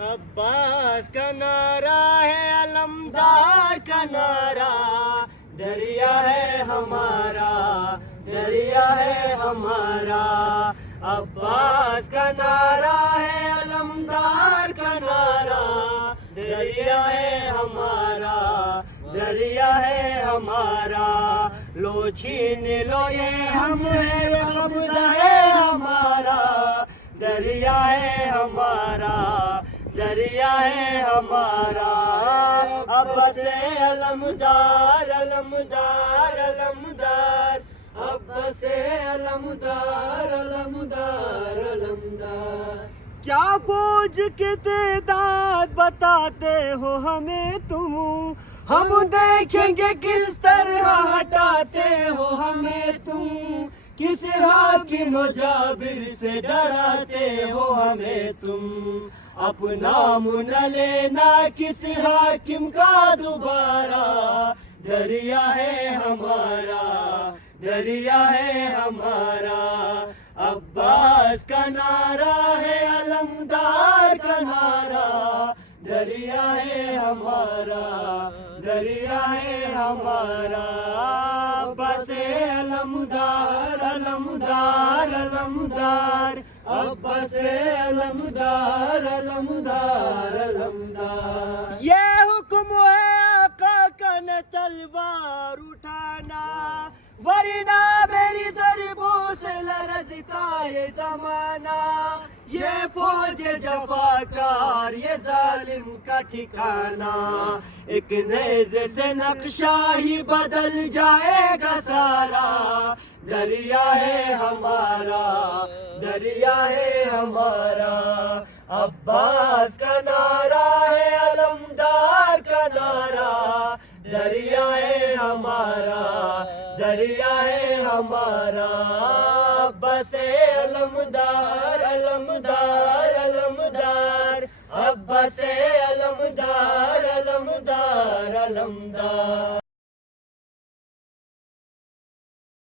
عباس کا نعرہ ہے علمدار کا نعرہ، دریا ہے ہمارا، دریا ہے ہمارا۔ عباس کا نعرہ ہے علمدار کا نعرہ، دریا ہے ہمارا، دریا ہے ہمارا۔ لو چھین لو یہ ہم ہے، قبضہ ہے ہمارا، دریا ہے ہمارا، دریا ہے ہمارا۔ عباس علمدار، علمدار، علمدار، عباس علمدار، علمدار، علمدار۔ کیا فوج کی تعداد بتاتے ہو ہمیں تم، ہم دیکھیں گے کس طرح ہٹاتے ہو ہمیں تم۔ کس حاکم و جابر سے ڈراتے ہو ہمیں تم، اپنا منہ نہ لینا کس حاکم کا دوبارہ، دریا ہے ہمارا، دریا ہے ہمارا۔ عباس کا نعرہ ہے علمدار کا نعرہ، دریا ہے ہمارا، دریا ہے ہمارا۔ عباس علمدار، علمدار، علمدار، عباس علمدار، علمدار، علمدار۔ یہ حکم ہے آقا کا نہ تلوار اٹھانا، ورنہ میری ضربوں سے لرزتا یہ زمانہ۔ یہ فوج جفاکار، یہ ظالم کا ٹھکانہ، ایک نیزے سے نقشہ ہی بدل جائے گا سارا، دریا ہے ہمارا، دریا ہے ہمارا۔ عباس کا نعرہ ہے علمدار کا نعرہ، دریا ہے ہمارا، دریا ہے ہمارا۔ عباس علمدار، علمدار، علمدار، عباس علمدار، علمدار، علمدار۔